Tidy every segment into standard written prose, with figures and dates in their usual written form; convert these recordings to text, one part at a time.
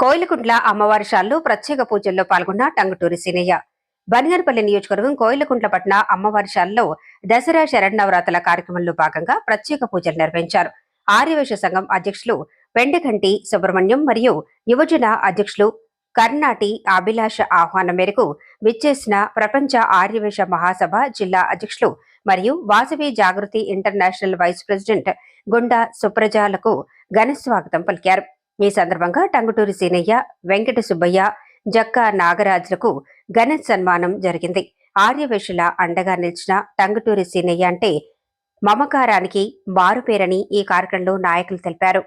కోయిలకుంట్ల అమ్మవారి ప్రత్యేక పూజల్లో పాల్గొన్న టంగుటూరి సీనయ్య. బనిగనపల్లి నియోజకవర్గం కోయిలకుంట్ల పట్టణ అమ్మవారి దసరా శరన్నవరాత్రుల కార్యక్రమంలో భాగంగా ప్రత్యేక పూజలు నిర్వహించారు. ఆర్యవేశ సంఘం అధ్యక్షులు వెండగంటి సుబ్రహ్మణ్యం మరియు యువజన అధ్యక్షులు కర్నాటి అభిలాష ఆహ్వానం మేరకు విచ్చేసిన ప్రపంచ ఆర్యవేశ మహాసభ జిల్లా అధ్యక్షులు మరియు వాసవి జాగృతి ఇంటర్నేషనల్ వైస్ ప్రెసిడెంట్ గుండా సుప్రజాలకు ఘన స్వాగతం పలికారు. ఈ సందర్భంగా టంగుటూరి సీనయ్య, వెంకట సుబ్బయ్య, జక్కా నాగరాజులకు ఘన సన్మానం జరిగింది. ఆర్యవేశుల అండగా నిలిచిన టంగుటూరి సీనయ్య అంటే మమకారానికి మారుపేరని ఈ కార్యక్రమంలో నాయకులు తెలిపారు.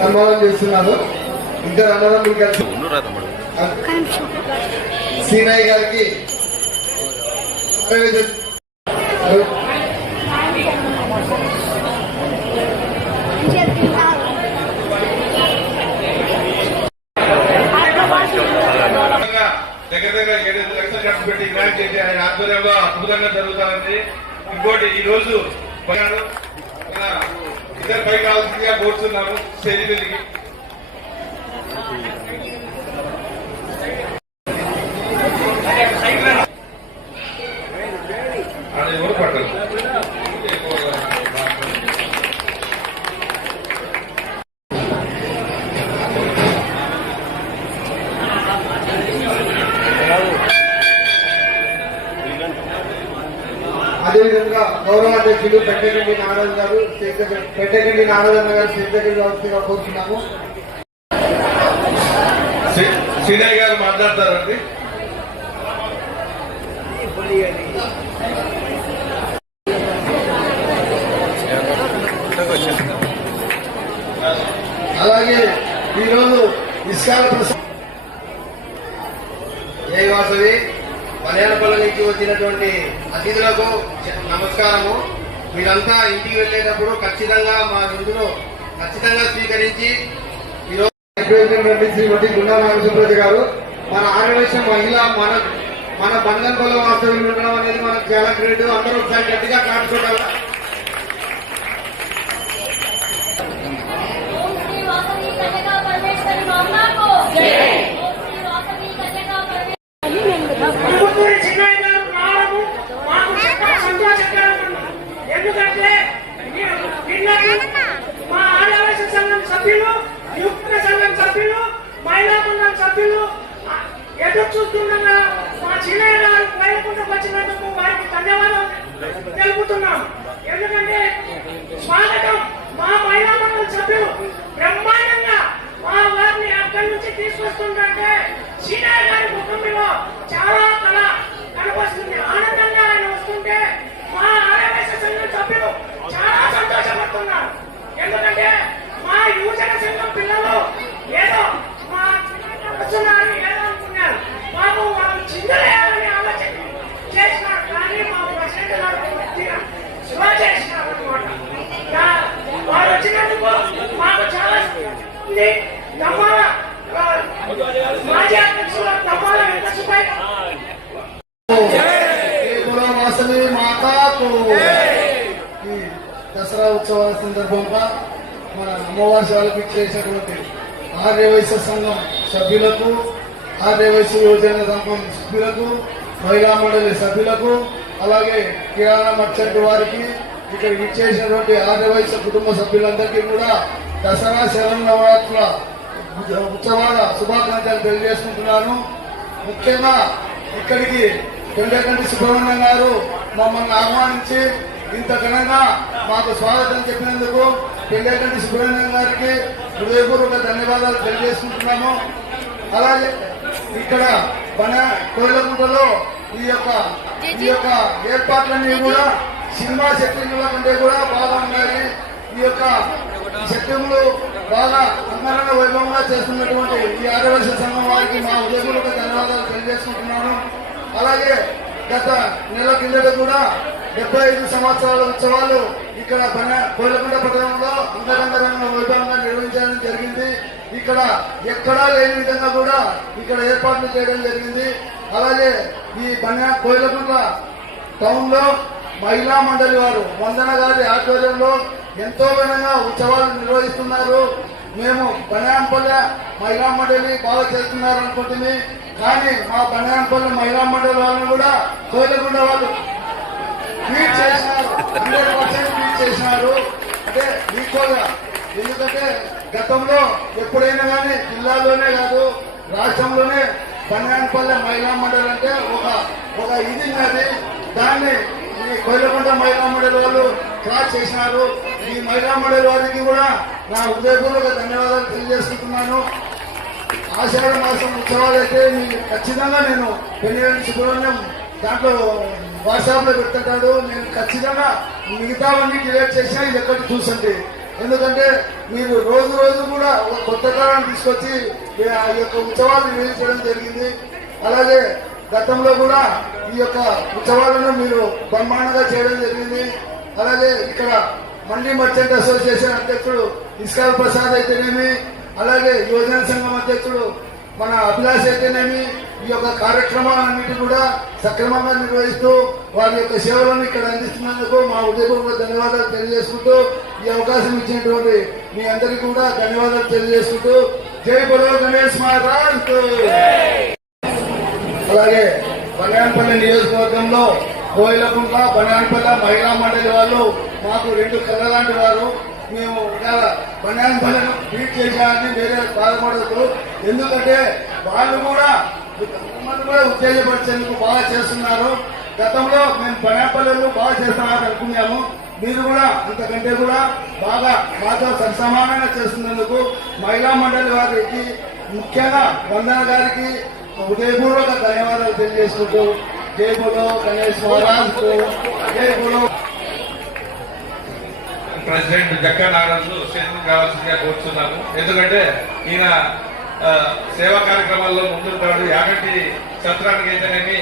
సన్మానం చేస్తున్నారు. ఇద్దరు అన్నదమ్ములు కలిసి సీనయ్య గారికి దగ్గర 7 లక్షలు ఖర్చు పెట్టి గ్రాంట్ చేశారు. ఆయన ఆధ్వర్యంలో అద్భుతంగా జరుగుతుంది. ఇంకోటి ఈ రోజు మన ఇద్దరు పై కావాల్సిందిగా కోరుతున్నాము స్టేజ్ మీదకి. అది ఎవరు పట్టదు. అదేవిధంగా గౌరవ అధ్యక్షులు పెట్టకండి నారాయణ గారు పెట్టకండి నారాయణ గారు స్టేజ్ దగ్గర వ్యవస్థగా కోరుతున్నాము. శ్రీనయ్య గారు మాట్లాడతారండి. అలాగే ఈరోజు ఇస్కాల ప్రసాద్ జై వాసవి మలయాళపల్లి నుంచి వచ్చినటువంటి అతిథులకు నమస్కారము. మీరంతా ఇంటికి వెళ్ళేటప్పుడు ఖచ్చితంగా మా విందును ఖచ్చితంగా స్వీకరించి ఈరోజు శ్రీమతి గుండా నాగసుప్రజ గారు మన ఆర్యవైశ్య మహిళ మన బంధంపల్లి వాస్తవ్యం ఉండడం అనేది మనకు చాలా గ్రేట్. అందరూ ఒకసారి గట్టిగా కాచుకోవాలి. ఎందుకంటే మా ఆదివాసీ సంఘం సభ్యులు, యుక్త సంఘం సభ్యులు, మహిళా బృందం సభ్యులు ఎదురు చూస్తుండగా మా చిన్నయ్య గారు వైకుంఠకు వచ్చినందుకు వారికి ధన్యవాదాలు తెలుపుతున్నాం. ఎందుకంటే స్వాగతం మా మహిళా బృందం సభ్యులు బ్రహ్మాండంగా మా వారిని అక్కడి నుంచి తీసుకొస్తుంటే చిన్నయ్య గారి ముఖంలో చాలా కళ కనబడుతుంది. ఆనందంగా ఆయన వస్తుంటే మా ఆర్యవైశ్య సంఘం సభ్యులు చాలా సంతోషపడుతున్నారు. ఎందుకంటే మా యువజన సంఘం పిల్లలు ఏదో మా వస్తున్నారని ఏదో అనుకున్నారు. మాకు వాళ్ళు చిందలేయాలని ఆలోచన చేసినారు. కానీ మా ప్రెసిడెంట్ గారు శివ చేసినారు అనమాట. వారు వచ్చినందుకు మాకు చాలా మాజీ అధ్యక్షులు దమ్మాల వెంకటసుబ్బయ్య వాసవి మాతాకు ఈ దసరా ఉత్సవాల సందర్భంగా మన అమ్మవారి శాలకు ఇచ్చేసినటువంటి ఆర్యవైశ్య సంఘం సభ్యులకు, ఆర్యవైశ్య యువజన సంఘం సభ్యులకు, మహిళా మండలి సభ్యులకు, అలాగే కిరాణా మర్చెంట్ వారికి, ఇక్కడ ఇచ్చేసినటువంటి ఆర్యవైశ్య కుటుంబ సభ్యులందరికీ కూడా దసరా శరన్నవరాత్రుల ఉత్సవాల శుభాకాంక్షలు తెలియజేసుకుంటున్నాను. ముఖ్యంగా ఇక్కడికి పెండకంటి సుబ్రహ్మణ్యం గారు మమ్మల్ని ఆహ్వానించి ఇంత ఘనంగా మాకు స్వాగతం చెప్పినందుకు పెండకంటి సుబ్రహ్మణ్యం గారికి హృదయపూర్వక ధన్యవాదాలు తెలియజేసుకుంటున్నాము. అలాగే ఇక్కడ కోయిలకుంటలో ఈ యొక్క ఏర్పాట్లన్నీ కూడా సినిమా సెట్టింగ్ల కంటే కూడా బాగా ఉన్నాయి. ఈ యొక్క సెట్టింగ్లు బాగా అంగరంగ వైభవంగా చేస్తున్నటువంటి ఈ ఆదివాసీ సంఘం వారికి మా హృదయపూర్వక ధన్యవాదాలు తెలియజేసుకుంటున్నాను. అలాగే గత నెల కిందట కూడా 75 సంవత్సరాల ఉత్సవాలు ఇక్కడ కోయిలకుంట పట్టణంలో అంగరంగ వైభవంగా నిర్వహించడం జరిగింది. ఇక్కడ ఎక్కడా లేని విధంగా కూడా ఇక్కడ ఏర్పాట్లు చేయడం జరిగింది. అలాగే ఈ కోయిలకుంట టౌన్ లో మహిళా మండలి వారు వందన గారి ఆధ్వర్యంలో ఎంతో ఘనంగా ఉత్సవాలు నిర్వహిస్తున్నారు. మేము బనయాంపల్లె మహిళా మండలి బాగా చేస్తున్నారు అనుకుంటుంది. కానీ మా బనయాంపల్లె మహిళా మండలి వాళ్ళని కూడా కోయిలకుంట వాళ్ళు ట్వీట్ చేసినారు, 100% ట్వీట్ చేసినారు. అంటే ఈక్వల్ గా. ఎందుకంటే గతంలో ఎప్పుడైనా కానీ జిల్లాలోనే కాదు రాష్ట్రంలోనే బనయాంపల్లె మహిళా మండలి అంటే ఒక ఇది ఉన్నది. దాన్ని ఈ కోయిలకుంట మహిళా మండలి వాళ్ళు క్రాస్ చేసినారు. ఈ మహిళా మండలి వారికి కూడా నా హృదయపూర్వక ధన్యవాదాలు తెలియజేసుకుంటున్నాను. ఆషాఢ మాసం ఉత్సవాలు అయితే ఖచ్చితంగా నేను పెళ్లి సుబ్రహ్మణ్యం దాంట్లో వాట్సాప్ లో పెడుతుంటాడు. నేను ఖచ్చితంగా మిగతావన్నీ క్రియేట్ చేసినా ఇది ఎక్కడి చూసండి. ఎందుకంటే మీరు రోజు రోజు కూడా ఒక కొత్త తరాన్ని తీసుకొచ్చి ఆ యొక్క ఉత్సవాలు నిర్వహించడం జరిగింది. అలాగే గతంలో కూడా ఈ యొక్క ఉత్సవాలను మీరు బ్రహ్మాండంగా చేయడం జరిగింది. అలాగే ఇక్కడ మండీ మర్చెంట్ అసోసియేషన్ అధ్యక్షుడు ఇస్కాల్ ప్రసాద్ అయితేనేమి, అలాగే యువజన సంఘం అధ్యక్షుడు మన అభిలాష్ అయితేనేమి, ఈ యొక్క కార్యక్రమాలన్నిటి కూడా సక్రమంగా నిర్వహిస్తూ వారి యొక్క సేవలను ఇక్కడ అందిస్తున్నందుకు మా హృదయపూర్వక ధన్యవాదాలు తెలియజేసుకుంటూ ఈ అవకాశం ఇచ్చినటువంటి మీ అందరికీ కూడా ధన్యవాదాలు తెలియజేసుకుంటూ జై బలో గణేష్ మహారాజ్. అలాగే బంగానపల్లి నియోజకవర్గంలో కోయిలకుంట బంగానపల్లి మహిళా మండలి వాళ్ళు మాకు రెండు కళ్ళ లాంటి వారు. మేము బంగానపల్లిని ట్వీట్ చేశామని వేరే బాధపడదు, ఎందుకంటే వాళ్ళు కూడా మమ్మల్ని కూడా ఉత్తేజపరిచేందుకు బాగా చేస్తున్నారు. గతంలో మేము బంగానపల్లిలో బాగా చేస్తామని అనుకున్నాము, మీరు కూడా అంతకంటే కూడా బాగా మాతో సమానంగా చేస్తున్నందుకు మహిళా మండలి వారికి ముఖ్యంగా వందన గారికి హృదయపూర్వక ధన్యవాదాలు తెలియజేసుకుంటూ జై బోలో గణేష్ మహారాజ్, జై బోలో. ప్రెసిడెంట్ జక్కా నారాజు స్టేషన్ కావాల్సిందిగా కోరుతున్నాము. ఎందుకంటే ఈయన సేవా కార్యక్రమాల్లో ముందుంటాడు. యాగంటి సత్రానికి అయితేనేమి